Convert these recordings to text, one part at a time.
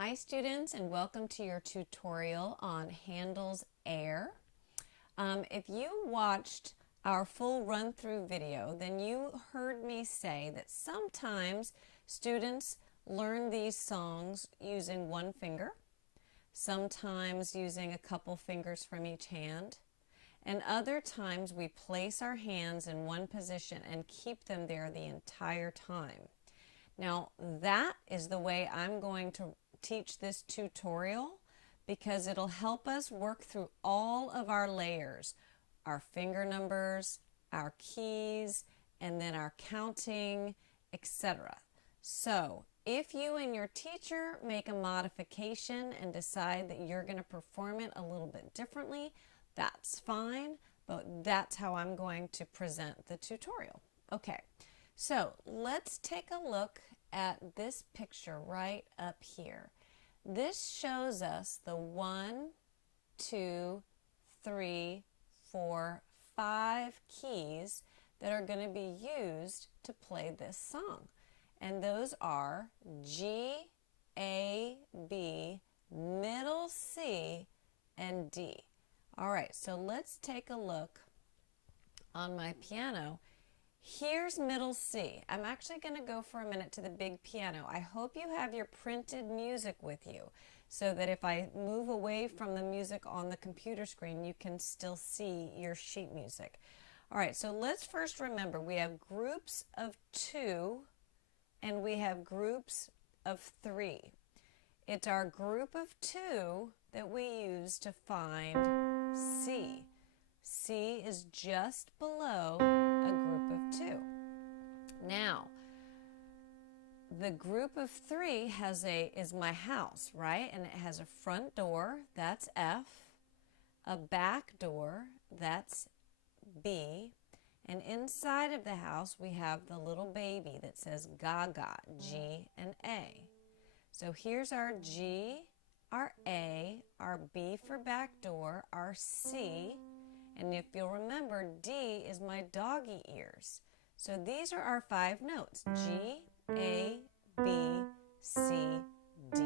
Hi students, and welcome to your tutorial on Handel's Air. If you watched our full run-through video, then you heard me say that sometimes students learn these songs using one finger, sometimes using a couple fingers from each hand, and other times we place our hands in one position and keep them there the entire time. Now that is the way I'm going to teach this tutorial because it'll help us work through all of our layers, our finger numbers, our keys, and then our counting, etc. So if you and your teacher make a modification and decide that you're going to perform it a little bit differently, that's fine, but that's how I'm going to present the tutorial. Okay, so let's take a look at this picture right up here. This shows us the 1, 2, 3, 4, 5 keys that are going to be used to play this song. And those are G, A, B, middle C, and D. All right, so let's take a look on my piano. Here's middle C. I'm actually going to go for a minute to the big piano. I hope you have your printed music with you so that if I move away from the music on the computer screen, you can still see your sheet music. All right, so let's first remember we have groups of 2 and we have groups of 3. It's our group of 2 that we use to find C. C is just below a group of 2. Now, the group of 3 is my house, right? And it has a front door, that's F, a back door, that's B, and inside of the house we have the little baby that says Gaga, G and A. So here's our G, our A, our B for back door, our C, and if you'll remember, D is my doggy ears. So these are our 5 notes, G, A, B, C, D.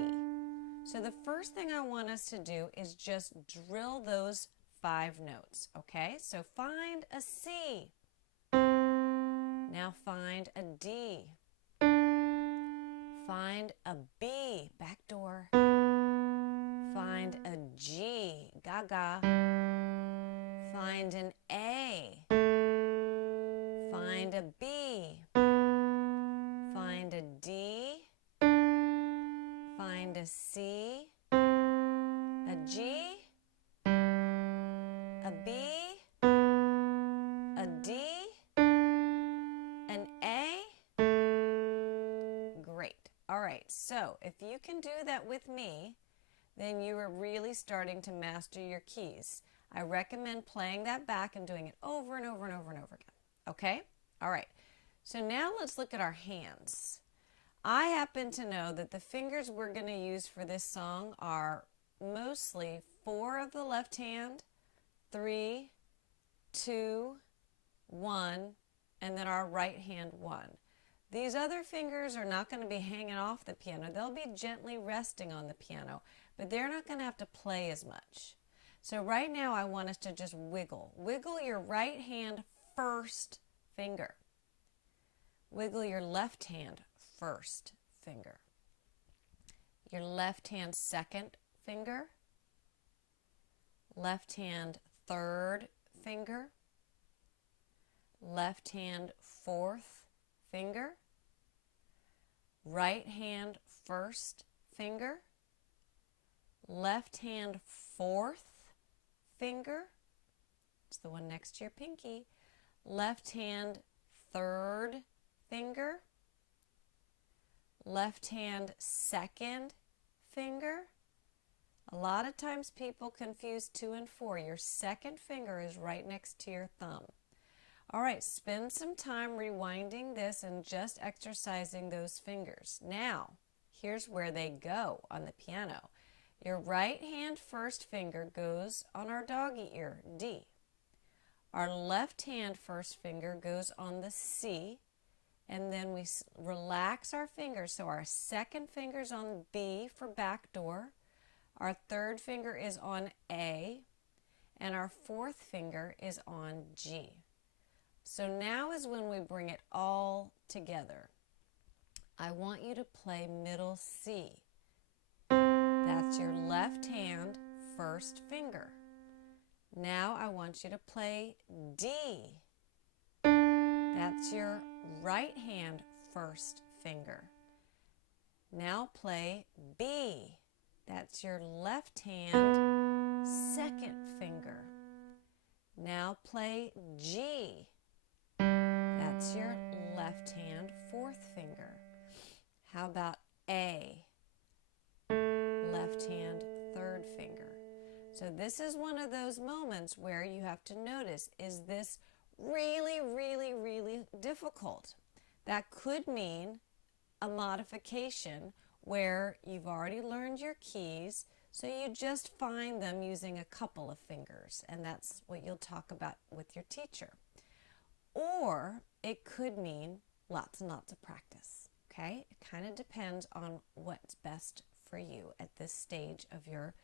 So the first thing I want us to do is just drill those 5 notes, okay? So find a C. Now find a D. Find a B, back door. Find a G, Gaga. Find an A. Find a B. Find a D. Find a C. A G. A B. A D. An A. Great. All right, so if you can do that with me, then you are really starting to master your keys. I recommend playing that back and doing it over and over and over and over again. Okay? All right. So now let's look at our hands. I happen to know that the fingers we're going to use for this song are mostly 4 of the left hand, 3, 2, 1, and then our right hand 1. These other fingers are not going to be hanging off the piano. They'll be gently resting on the piano, but they're not going to have to play as much. So right now I want us to just wiggle. Wiggle your right hand first finger. Wiggle your left hand first finger. Your left hand second finger. Left hand third finger. Left hand fourth finger. Right hand first finger. Left hand fourth finger. It's the one next to your pinky. Left hand third finger. Left hand second finger. A lot of times people confuse 2 and 4. Your second finger is right next to your thumb. All right, spend some time rewinding this and just exercising those fingers. Now, here's where they go on the piano. Your right hand first finger goes on our doggy ear, D. Our left hand first finger goes on the C, and then we relax our fingers. So our second finger's on B for back door, our third finger is on A, and our fourth finger is on G. So now is when we bring it all together. I want you to play middle C. That's your left hand first finger. Now I want you to play D. That's your right hand first finger. Now play B. That's your left hand second finger. Now play G. That's your left hand fourth finger. How about A? Left hand third finger. So this is one of those moments where you have to notice, is this really, really, really difficult? That could mean a modification where you've already learned your keys, so you just find them using a couple of fingers, and that's what you'll talk about with your teacher. Or it could mean lots and lots of practice, okay? It kind of depends on what's best for you at this stage of your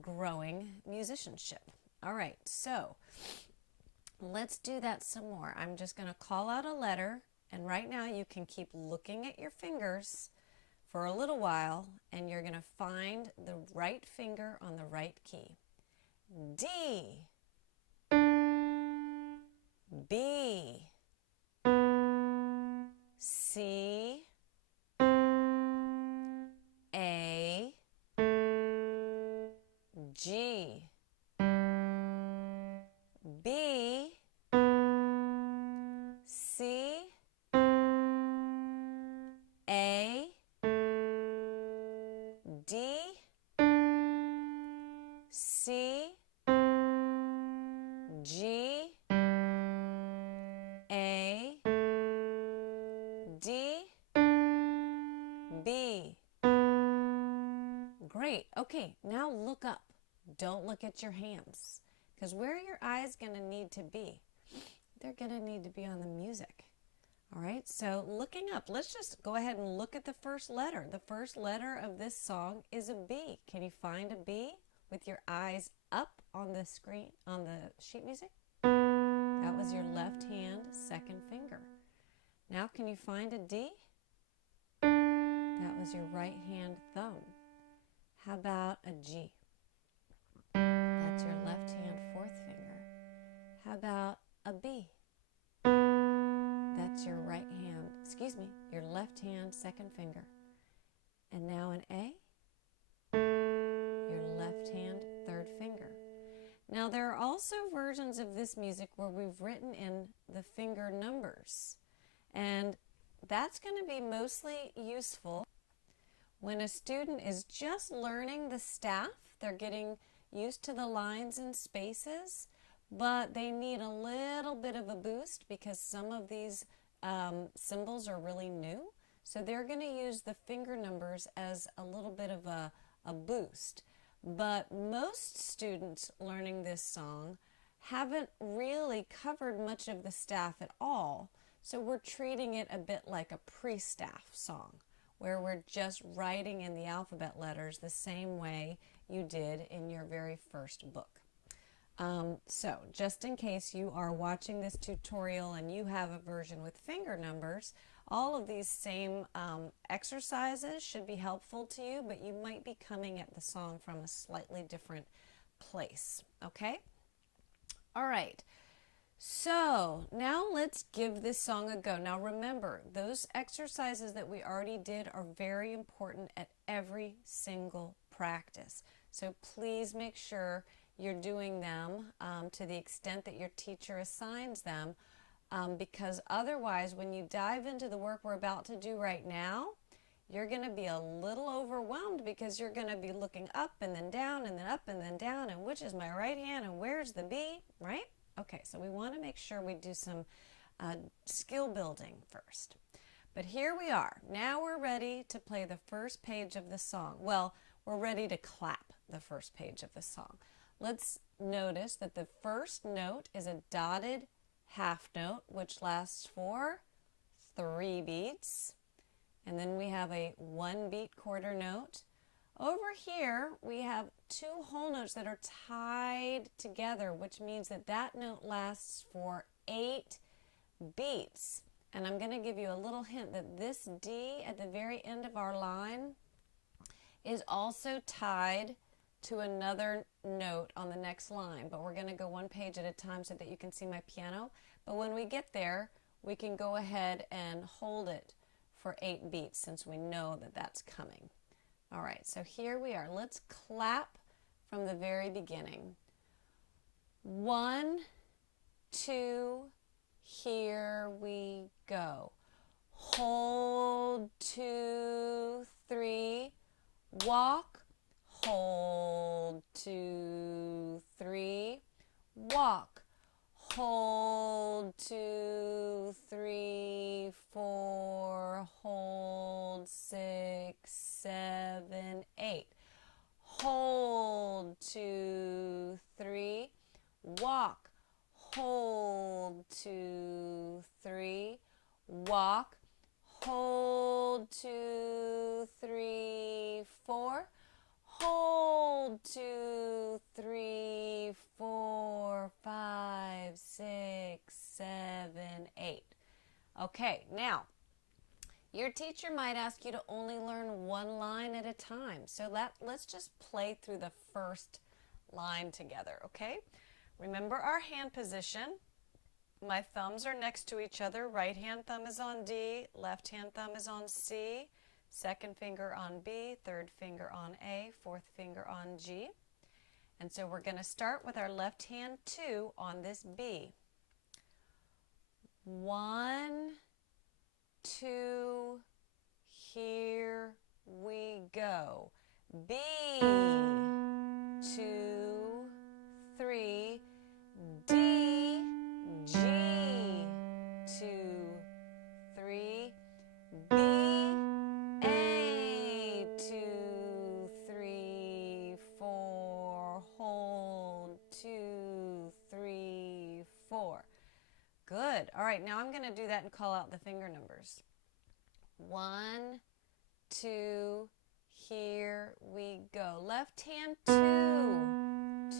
growing musicianship. All right, so let's do that some more. I'm just going to call out a letter, and right now you can keep looking at your fingers for a little while, and you're going to find the right finger on the right key. D, B, C, A, G, B, C, A, D, C, G, A, D, B. Great. Okay, now look up. Don't look at your hands, because where are your eyes going to need to be? They're going to need to be on the music. All right, so looking up, let's just go ahead and look at the first letter. The first letter of this song is a B. Can you find a B with your eyes up on the screen, on the sheet music? That was your left hand second finger. Now can you find a D? That was your right hand thumb. How about a G? That's your left hand fourth finger. How about a B? That's your right hand, your left hand second finger. And now an A, your left hand third finger. Now there are also versions of this music where we've written in the finger numbers, and that's going to be mostly useful when a student is just learning the staff. They're getting used to the lines and spaces, but they need a little bit of a boost because some of these symbols are really new. So they're going to use the finger numbers as a little bit of a boost. But most students learning this song haven't really covered much of the staff at all. So we're treating it a bit like a pre-staff song, where we're just writing in the alphabet letters the same way you did in your very first book. So just in case you are watching this tutorial and you have a version with finger numbers, all of these same exercises should be helpful to you, but you might be coming at the song from a slightly different place, okay? All right, so now let's give this song a go. Now remember, those exercises that we already did are very important at every single practice. So please make sure you're doing them to the extent that your teacher assigns them, because otherwise when you dive into the work we're about to do right now, you're going to be a little overwhelmed because you're going to be looking up and then down and then up and then down, and which is my right hand and where's the B, right? Okay, so we want to make sure we do some skill building first. But here we are. Now we're ready to play the first page of the song. Well, we're ready to clap the first page of the song. Let's notice that the first note is a dotted half note, which lasts for 3 beats. And then we have a 1 beat quarter note. Over here, we have 2 whole notes that are tied together, which means that that note lasts for 8 beats. And I'm going to give you a little hint that this D at the very end of our line is also tied to another note on the next line, but we're going to go one page at a time so that you can see my piano. But when we get there, we can go ahead and hold it for 8 beats since we know that that's coming. All right, so here we are. Let's clap from the very beginning. 1, 2, here we go. Hold, 2, 3, walk. Hold, 2, 3, walk. Hold, 2, 3, 4, hold, 6, 7, 8. Hold, 2, 3, walk. Hold, 2, 3, walk. Hold, 2, 3, 4. Hold, 2, 3, 4, 5, 6, 7, 8. Okay, now, your teacher might ask you to only learn one line at a time. So let's just play through the first line together, okay? Remember our hand position. My thumbs are next to each other. Right hand thumb is on D, left hand thumb is on C. Second finger on B, third finger on A, fourth finger on G. And so we're going to start with our left hand 2 on this B. 1, 2, here we go. B, 2, 3, D, G, 2, 3, B, A, 2, 3, 4, hold, 2, 3, 4. Good. All right, now I'm going to do that and call out the finger numbers. 1, 2, here we go. Left hand 2, 2,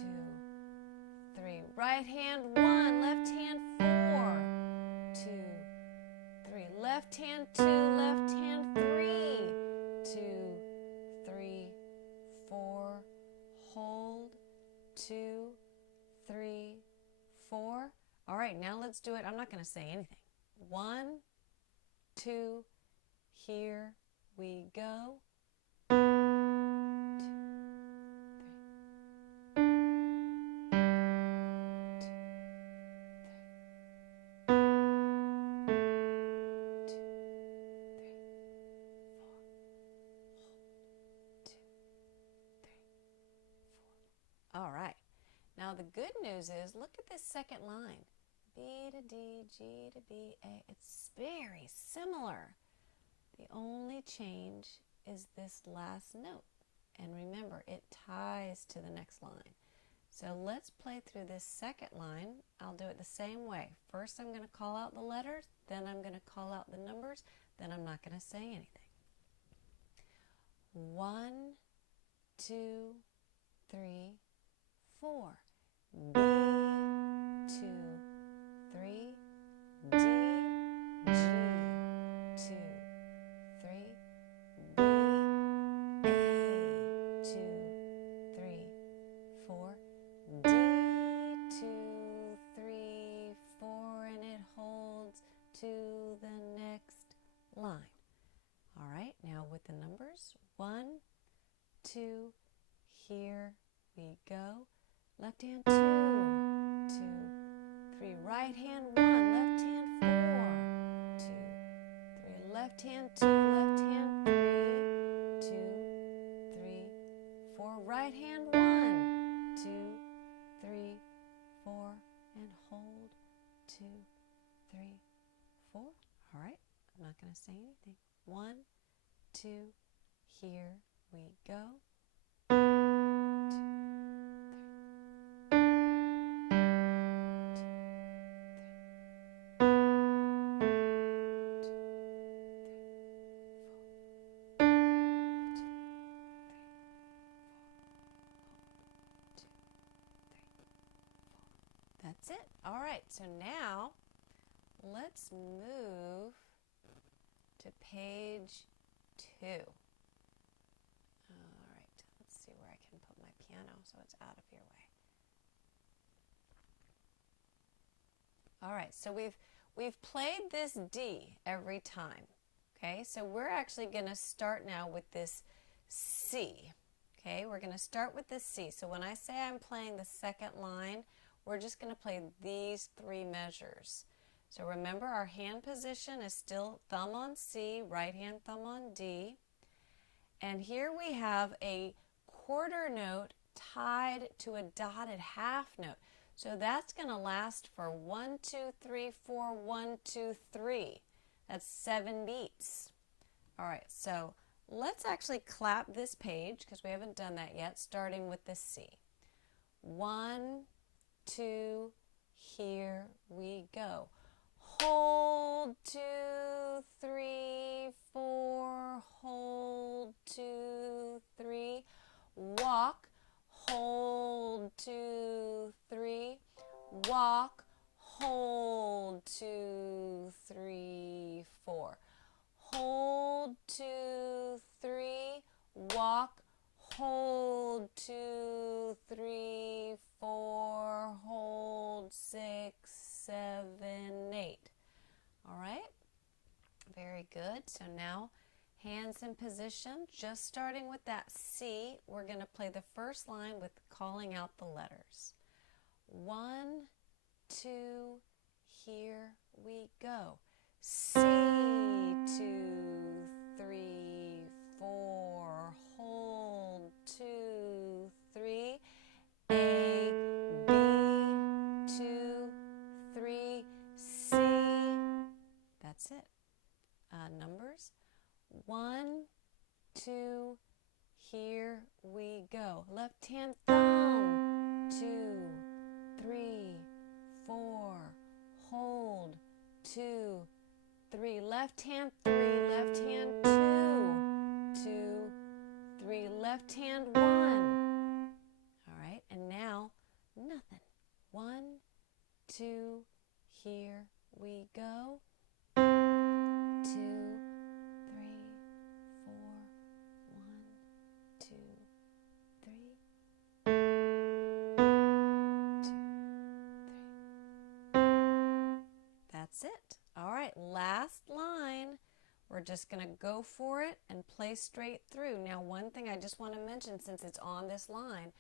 3. Right hand 1, left hand 4, 2, 3. Left hand 2, left hand 3, 2, 3, 4. Hold, 2, 3, 4. All right, now let's do it. I'm not going to say anything. 1, 2, here we go. 2, 3, 4. All right. Now the good news is, look at this second line. B to D, G to B, A. It's very similar. The only change is this last note. And remember, it ties to the next line. So let's play through this second line. I'll do it the same way. First I'm going to call out the letters, then I'm going to call out the numbers, then I'm not going to say anything. 1, 2, 3, 4. B, 2, 3, D, G, 2, 3, B, A, 2, 3, 4, D, 2, 3, 4, and it holds to the next line. All right, now with the numbers, 1, 2, here we go. Left hand 2, 2, 3. Right hand 1, left hand 4, 2, 3. Left hand 2, left hand 3, 2, 3, 4. Right hand 1, 2, 3, 4, and hold, 2, 3, 4. All right, I'm not going to say anything. 1, 2, here we go. 2, 3, 4. That's it. All right, so now let's move to page 2. All right, let's see where I can put my piano so it's out of your way. All right, so we've played this D every time. Okay, so we're actually going to start now with this C. Okay, we're going to start with this C. So when I say I'm playing the second line, we're just going to play these 3 measures. So remember, our hand position is still thumb on C, right hand thumb on D. And here we have a quarter note tied to a dotted half note. So that's going to last for 1, 2, 3, 4, 1, 2, 3. That's 7 beats. All right, so let's actually clap this page because we haven't done that yet, starting with the C. 1, 2, here we go. Hold, 2, 3, 4, hold, 2, 3, walk, hold, 2, 3, walk, hold, 2, 3, 4. Hold, 2, 3, walk, hold, 2, 3, 4, hold, 6, 7, 8. All right, very good. So now hands in position, just starting with that C, we're going to play the first line with calling out the letters. 1, 2, here we go. C, 2, 3, 4, hold, 2, 3, A, B, 2, 3, C. That's it. Numbers. 1, 2, here we go. Left hand thumb, 2, 3, 4, hold, 2, 3, left hand 3, left hand 2, 2, 3, left hand 1. All right, and now nothing. 1, 2, here we go. 2, 3, 4, 1, 2, 3. 2, 3. That's it. All right, last line. We're just going to go for it and play straight through. Now, one thing I just want to mention, since it's on this line,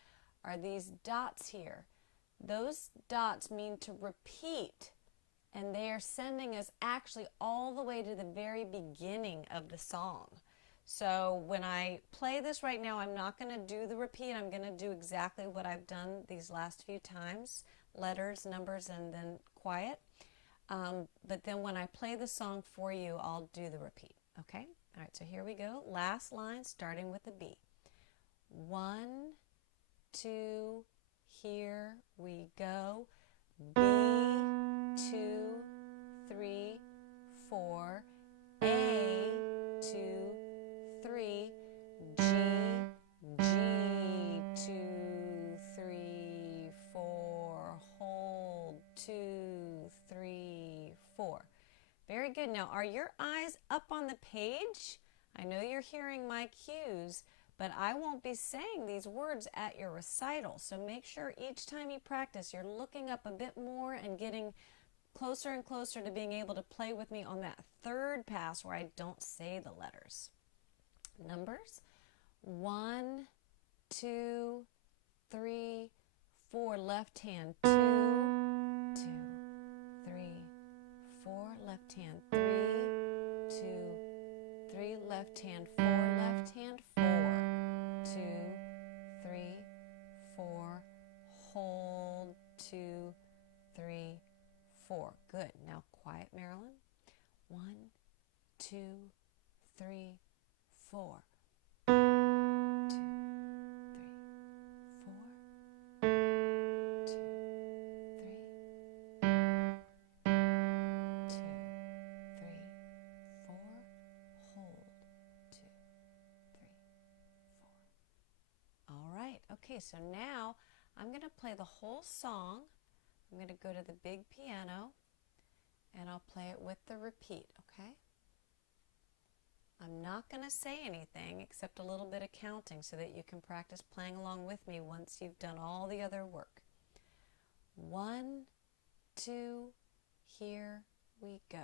are these dots here. Those dots mean to repeat, and they are sending us actually all the way to the very beginning of the song. So when I play this right now, I'm not going to do the repeat. I'm going to do exactly what I've done these last few times, letters, numbers, and then quiet. But then when I play the song for you, I'll do the repeat, okay? All right, so here we go. Last line, starting with a B. 1, 2, here we go. B, 2, 3, 4. A, 2, 3. G, G, 2, 3, 4. Hold, 2, 3, 4. Very good. Now, are your eyes up on the page? I know you're hearing my cues, but I won't be saying these words at your recital. So make sure each time you practice, you're looking up a bit more and getting closer and closer to being able to play with me on that third pass where I don't say the letters. Numbers. 1, 2, 3, 4. Left hand 2, 2, 3, 4. Left hand 3, 2, 3. Left hand 4. Left hand 4. 2, 3, 4. Hold, 2, 3, 4. Good. Now quiet, Marilyn. 1, 2, 3, 4. 2, 3, 4. 2, 3. 2, 3, 4. Hold. 2, 3, 4. All right. Okay, so now I'm going to play the whole song. I'm going to go to the big piano and I'll play it with the repeat, okay? I'm not going to say anything except a little bit of counting so that you can practice playing along with me once you've done all the other work. 1, 2, here we go.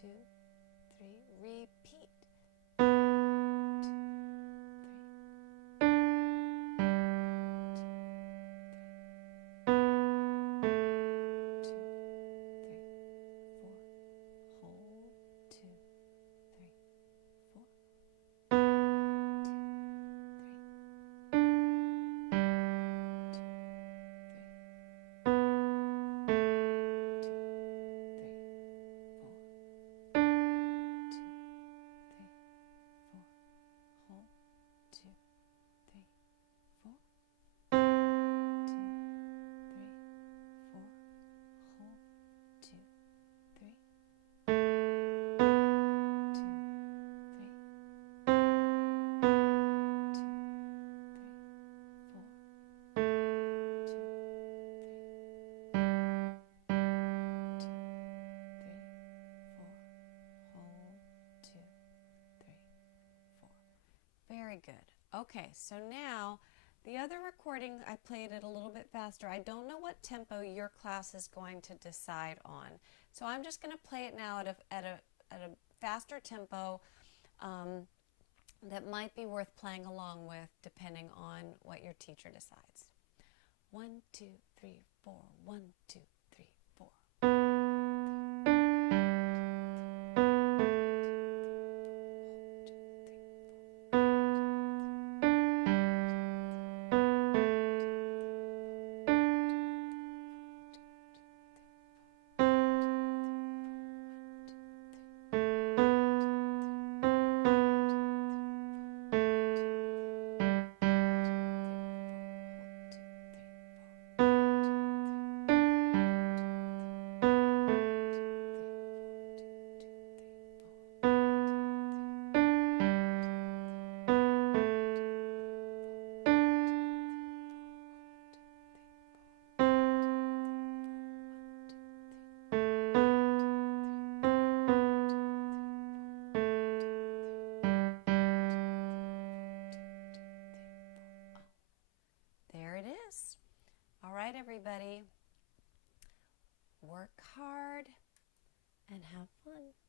2, 3, repeat. 2, 4. Very good. Okay, so now the other recording, I played it a little bit faster. I don't know what tempo your class is going to decide on. So I'm just going to play it now at a faster tempo that might be worth playing along with depending on what your teacher decides. 1, 2, 3, 4. 1, 2, 3, 4. There it is. All right, everybody. Work hard and have fun.